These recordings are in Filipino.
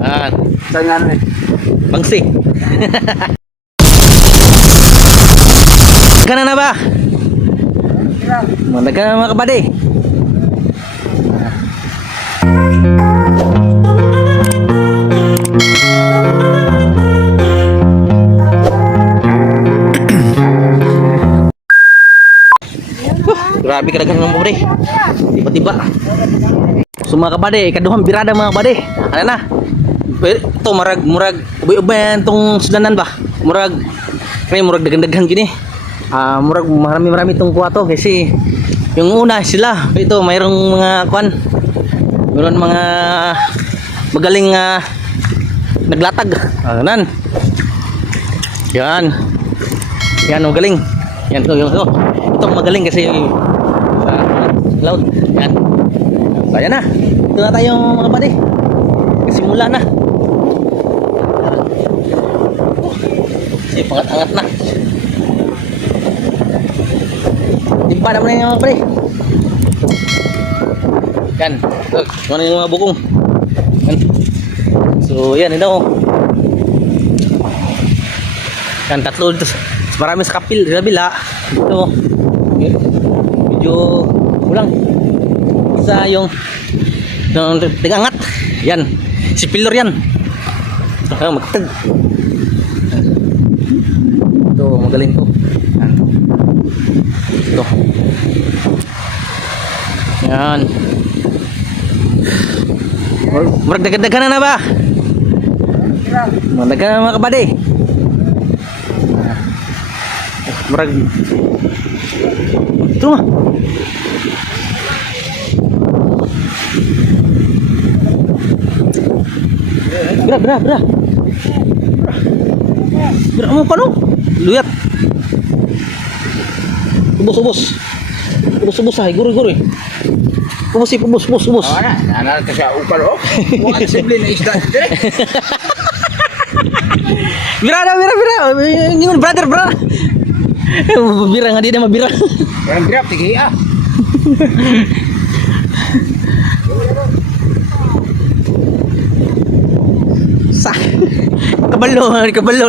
Yan. Saan nga eh? Bangsi. Kana na ba? Mandag ka na mga kabady. Grabe ka ng kabady. Tiba-tiba. So mga kabady, ikaduhang birada mga kabady. Ano na? Ito murag murag ubay-ubay tong sudanan ba? Murag kaya murag dagan-dagan gini. Ah, murag marami-marami tong kuwato kasi yung una sila, ito mayroong mga kwan. Mayroon mga magaling nga naglatag. Ah, nan. Yan. Yan magaling. Yan to, yung ito. Ito magaling kasi sa loud. Yan. Kaya na. Ito na tayo mga pare. Simula na. Kasi pangat-angat na. Timpa naman na yung mga pre. Yan. Look, ano yung mga bukong. Yan. So, yan. Ito. Yan, tatlo dito. Marami sa kapil, sa bila. Ito. Medyo kulang. Isa yung yung tigangat. Yan. Si Pilor yan. Ah, magtag. Ito, magaling to. Ito. Yan. Mur- Murag dagdag na na ba? Murag na mga kabady. Murag. Ito nga. Bra, bra, bra. Bra mo pa no? Luyat. Ubus. Ubus, ubus ay, guri, guri. Ubus, ubus, ubus, ubus. Oo na, nanalo ka sa upal oh. Mukhang simple na isda. Dire. Bira bira, bira. Brother. Bira nga di na mabira. Parang grab, tigi ah. Sa. Kabalo, kabalo.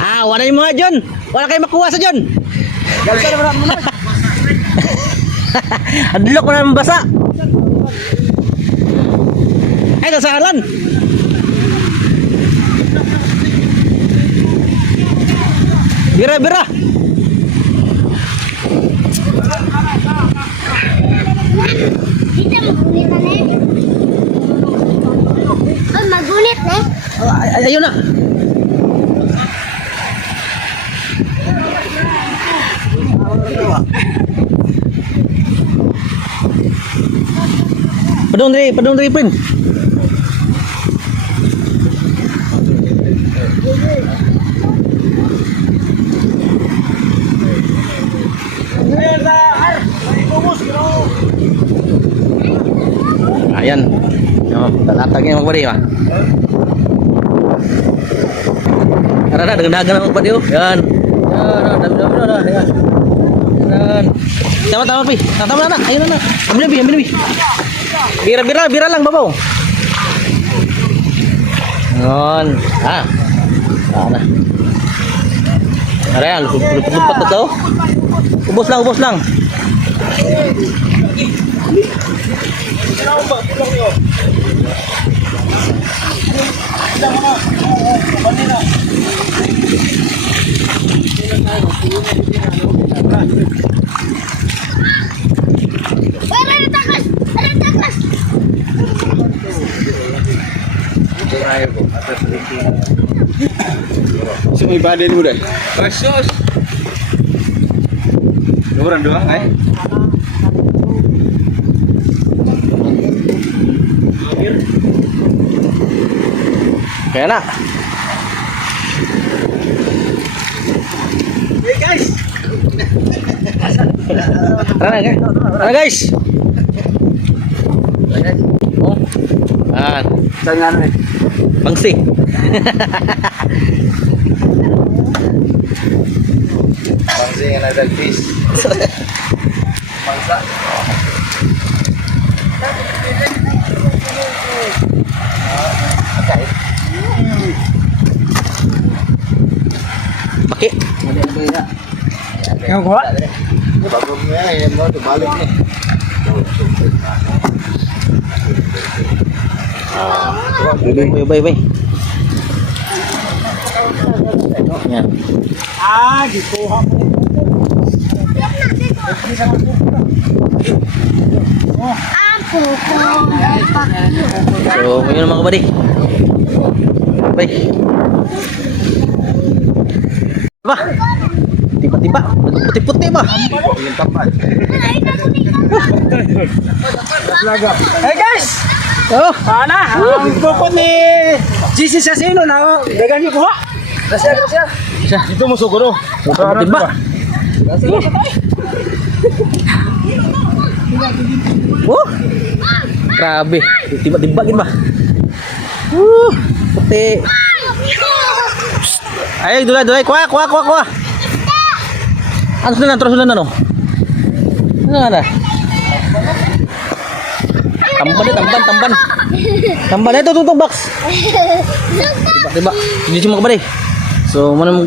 ah, wala yung mga John. Wala kayo makuha sa John. Na mo na. Adlok na ng basa. Ay, kasalan. Bira, bira. Dito magunit na eh. Ayun na. Padung dari, padung dari pin. Ayan. Oh, talatag niya magpadi ba? Tara na, dagan-dagan magpadi oh. Yan. Yan, dami dami na, yan. Yan. Tama tama pi. Tama tama na. Ayun na na. Ambil pi, ambil pi. Bira bira bira lang babaw. Yan. Ah. Ah na. Ara yan, lupot-lupot na to. Ubos lang, ubos lang. Uy, may takas! May takas! So may badin mo deh. Basos. Orang doang eh. Kaya na. Hey guys. Tara na, guys. Tara guys. Oh. Ah, Saan nga eh? Bangsi. Bangsi nga nagdagpis. Bangsa. Paki. Yang kuat. Bago mo yan, yan mo, tubalik ni. Bay, bay, bay, bay. Yan. Ah, gikuha mo. So, ngayon mga kabady. Bay. Ba? Tiba-tiba. Puti-puti ba? Hey guys! Oh, Ana, ang bukod ni GC sa sino na dagan niyo kuha. Rasya, rasya. Dito mo siguro. Tiba-tiba. Oh. Grabe. Tiba-tiba gin ba? Uh, puti. Ay, dulay, dulay. Kuha, kuha, kuha, kuha. Ano sulan, terus sulan ano? Ano nga na? Tamban eh, tamban, tamban. Tamban. Ito, tutup box. Diba? Hindi siya makabali. So, mana mo